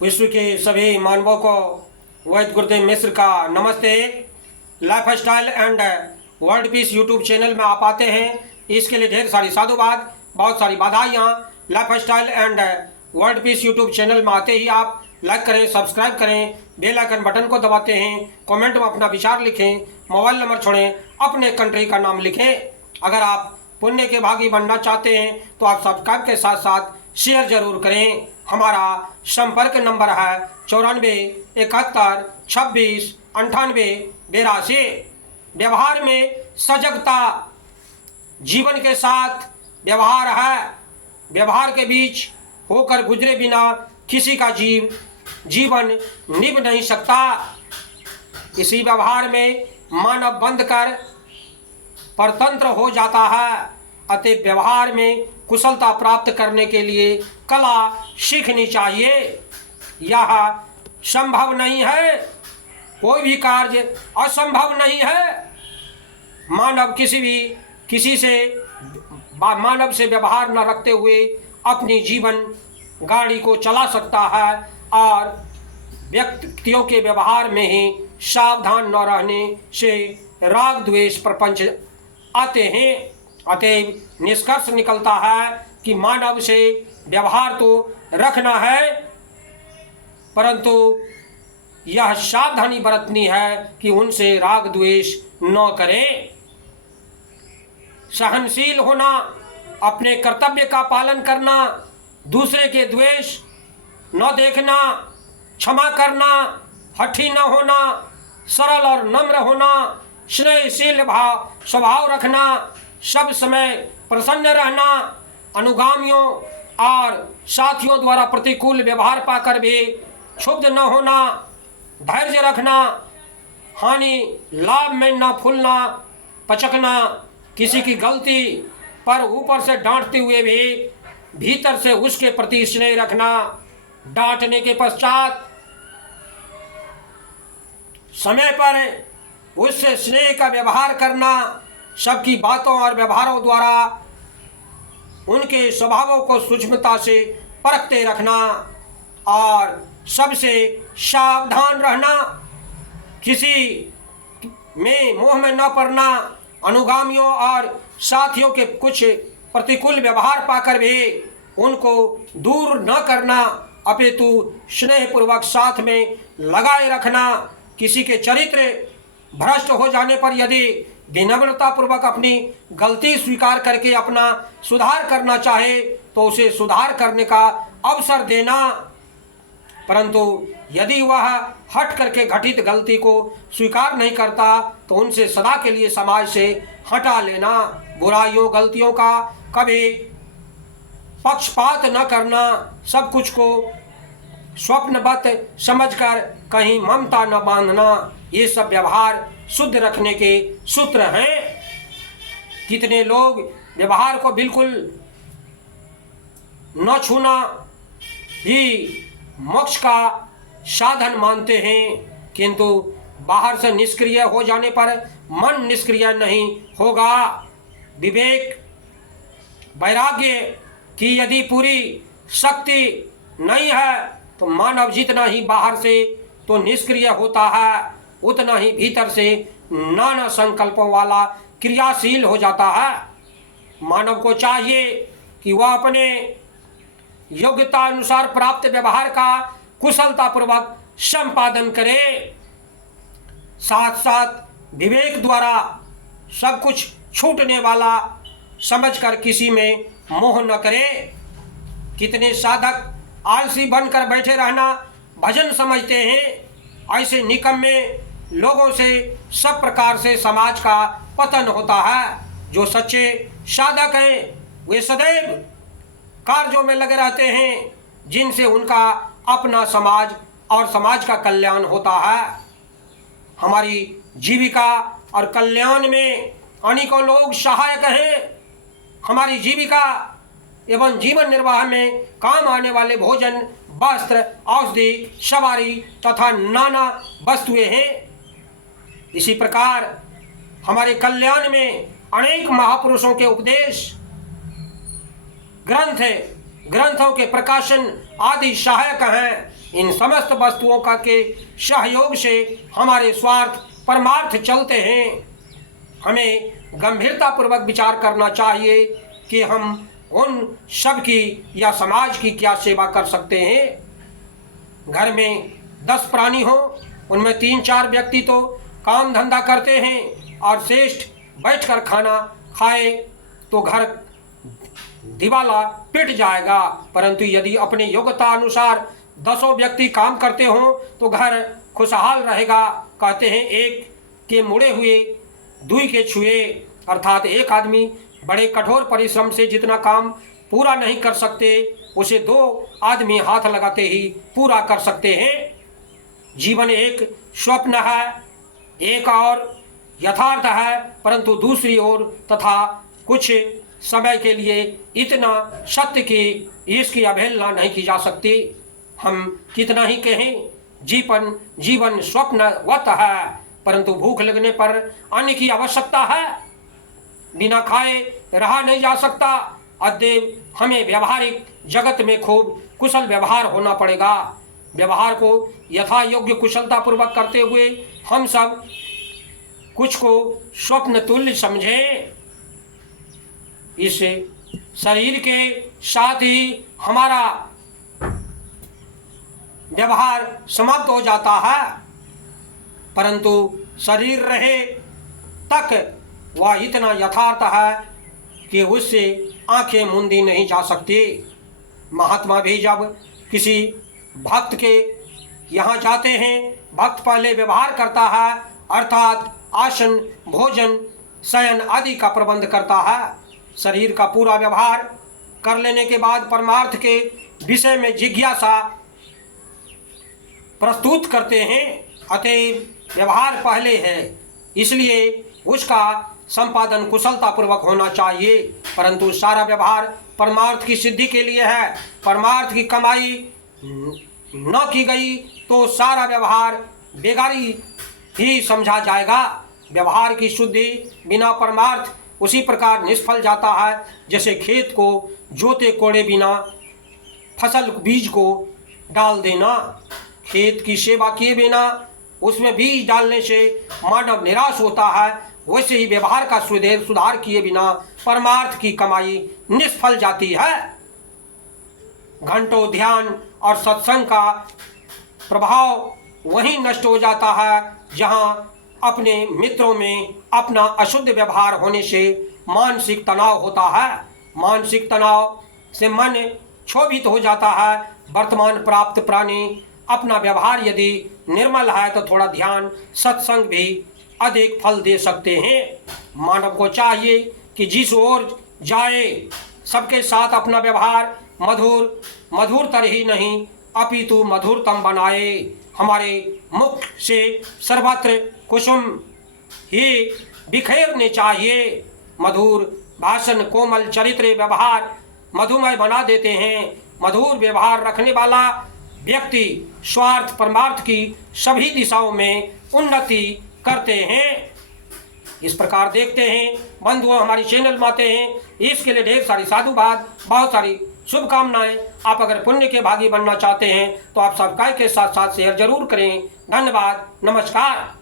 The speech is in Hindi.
विश्व के सभी मानवों को वैद्य गुरुदेव मिश्र का नमस्ते। Life style and world peace YouTube channel में आप आते हैं, इसके लिए ढेर सारी साधुवाद, बहुत सारी बधाइयाँ। Life style and world peace YouTube channel में आते ही आप लाइक करें, सब्सक्राइब करें, बेल आइकन बटन को दबाते हैं, कमेंट में अपना विचार लिखें, मोबाइल नंबर छोड़ें, अपने कंट्री का नाम लिखें। अगर आप पुण्य के भागी बनना चाहते हैं तो आप सब्सक्राइब के साथ साथ शेयर जरूर करें। हमारा संपर्क नंबर है 94 71 26 98 82। व्यवहार में सजगता जीवन के साथ व्यवहार है। व्यवहार के बीच होकर गुजरे बिना किसी का जीवन निभ नहीं सकता। इसी व्यवहार में मानव बंध कर परतंत्र हो जाता है। अतः व्यवहार में कुशलता प्राप्त करने के लिए कला सीखनी चाहिए। यह संभव नहीं है, कोई भी कार्य असंभव नहीं है। मानव मानव से व्यवहार न रखते हुए अपनी जीवन गाड़ी को चला सकता है और व्यक्तियों के व्यवहार में ही सावधान न रहने से राग द्वेष प्रपंच आते हैं। अतएव निष्कर्ष निकलता है कि मानव से व्यवहार तो रखना है, परंतु यह सावधानी बरतनी है कि उनसे राग द्वेष न करें। सहनशील होना, अपने कर्तव्य का पालन करना, दूसरे के द्वेष न देखना, क्षमा करना, हठी न होना, सरल और नम्र होना, स्नेहशील स्वभाव रखना, सब समय प्रसन्न रहना, अनुगामियों और साथियों द्वारा प्रतिकूल व्यवहार पाकर भी क्षुब्ध न होना, धैर्य रखना, हानि लाभ में न फूलना पचकना, किसी की गलती पर ऊपर से डांटते हुए भी भीतर से उसके प्रति स्नेह रखना, डांटने के पश्चात समय पर उससे स्नेह का व्यवहार करना, सबकी बातों और व्यवहारों द्वारा उनके स्वभावों को सूक्ष्मता से परखते रखना और सबसे सावधान रहना, किसी में मोह में न पड़ना, अनुगामियों और साथियों के कुछ प्रतिकूल व्यवहार पाकर भी उनको दूर न करना, अपितु स्नेहपूर्वक साथ में लगाए रखना। किसी के चरित्र भ्रष्ट हो जाने पर यदि विनम्रतापूर्वक अपनी गलती स्वीकार करके अपना सुधार करना चाहे तो उसे सुधार करने का अवसर देना, परंतु यदि वह हट करके घटित गलती को स्वीकार नहीं करता तो उनसे सदा के लिए समाज से हटा लेना। बुराइयों गलतियों का कभी पक्षपात न करना, सब कुछ को स्वप्नवत समझकर कहीं ममता न बांधना, ये सब व्यवहार शुद्ध रखने के सूत्र हैं। कितने लोग व्यवहार को बिल्कुल न छूना ही मोक्ष का साधन मानते हैं, किंतु बाहर से निष्क्रिय हो जाने पर मन निष्क्रिय नहीं होगा। विवेक वैराग्य की यदि पूरी शक्ति नहीं है तो मानव जितना ही बाहर से तो निष्क्रिय होता है, उतना ही भीतर से नाना संकल्पों वाला क्रियाशील हो जाता है। मानव को चाहिए कि वह अपने योग्यता अनुसार प्राप्त व्यवहार का कुशलतापूर्वक संपादन करे, साथ साथ विवेक द्वारा सब कुछ छूटने वाला समझकर किसी में मोह न करे। कितने साधक आलसी बनकर बैठे रहना भजन समझते हैं। ऐसे निकम्मे लोगों से सब प्रकार से समाज का पतन होता है। जो सच्चे साधक हैं वे सदैव कार्यों में लगे रहते हैं, जिनसे उनका अपना समाज और समाज का कल्याण होता है। हमारी जीविका और कल्याण में अनेकों लोग सहायक हैं। हमारी जीविका एवं जीवन निर्वाह में काम आने वाले भोजन, वस्त्र, औषधि, सवारी तथा नाना वस्तुएं हैं। इसी प्रकार हमारे कल्याण में अनेक महापुरुषों के उपदेश, ग्रंथों के प्रकाशन आदि सहायक हैं। इन समस्त वस्तुओं का के सहयोग से हमारे स्वार्थ परमार्थ चलते हैं। हमें गंभीरतापूर्वक विचार करना चाहिए कि हम उन सब की या समाज की क्या सेवा कर सकते हैं। घर में 10 प्राणी हो, उनमें 3-4 व्यक्ति तो काम धंधा करते हैं और श्रेष्ठ बैठकर खाना खाए तो घर दिवाला पिट जाएगा, परंतु यदि अपने योग्यता अनुसार 10 व्यक्ति काम करते हों तो घर खुशहाल रहेगा। कहते हैं एक के मुड़े हुए दुई के छुए, अर्थात एक आदमी बड़े कठोर परिश्रम से जितना काम पूरा नहीं कर सकते उसे 2 आदमी हाथ लगाते ही पूरा कर सकते हैं। जीवन एक स्वप्न है, एक और यथार्थ है, परंतु दूसरी ओर तथा कुछ समय के लिए इतना सत्य कि इसकी अवहेलना नहीं की जा सकती। हम कितना ही कहें जीवन स्वप्नवत है, परंतु भूख लगने पर अन्न की आवश्यकता है, बिना खाए रहा नहीं जा सकता। अतएव हमें व्यवहारिक जगत में खूब कुशल व्यवहार होना पड़ेगा। व्यवहार को यथा योग्य कुशलता पूर्वक करते हुए हम सब कुछ को स्वप्न तुल्य समझें। इस शरीर के साथ ही हमारा व्यवहार समाप्त हो जाता है, परंतु शरीर रहे तक वह इतना यथार्थ है कि उससे आंखें मूंदी नहीं जा सकती। महात्मा भी जब किसी भक्त के यहाँ जाते हैं, भक्त पहले व्यवहार करता है, अर्थात आसन, भोजन, शयन आदि का प्रबंध करता है। शरीर का पूरा व्यवहार कर लेने के बाद परमार्थ के विषय में जिज्ञासा प्रस्तुत करते हैं। अतएव व्यवहार पहले है, इसलिए उसका संपादन कुशलता पूर्वक होना चाहिए, परंतु सारा व्यवहार परमार्थ की सिद्धि के लिए है। परमार्थ की कमाई न की गई तो सारा व्यवहार बेगारी ही समझा जाएगा। व्यवहार की शुद्धि बिना परमार्थ उसी प्रकार निष्फल जाता है जैसे खेत को जोते कोड़े बिना फसल बीज को डाल देना। खेत की सेवा किए बिना उसमें बीज डालने से मानव निराश होता है, वैसे ही व्यवहार का सुधार किए बिना परमार्थ की कमाई निष्फल जाती है। घंटों ध्यान और सत्संग का प्रभाव वहीं नष्ट हो जाता है जहां अपने मित्रों में अपना अशुद्ध व्यवहार होने से मानसिक तनाव होता है। मानसिक तनाव से मन क्षोभित हो जाता है। वर्तमान प्राप्त प्राणी अपना व्यवहार यदि निर्मल है तो थोड़ा ध्यान सत्संग भी अधिक फल दे सकते हैं। मानव को चाहिए कि जिस ओर जाए सबके साथ अपना व्यवहार मधुरतर ही नहीं अपितु मधुरतम बनाए। हमारे मुख से सर्वत्र कुसुम ही बिखेरने चाहिए। मधुर भाषण, कोमल चरित्र, व्यवहार मधुमय बना देते हैं। मधुर व्यवहार रखने वाला व्यक्ति स्वार्थ परमार्थ की सभी दिशाओं में उन्नति करते हैं। इस प्रकार देखते हैं बंधुओं, हमारी चैनल में आते हैं, इसके लिए ढेर सारी साधुवाद, बहुत सारी शुभकामनाएं। आप अगर पुण्य के भागी बनना चाहते हैं तो आप सब्सक्राइब के साथ साथ शेयर जरूर करें। धन्यवाद, नमस्कार।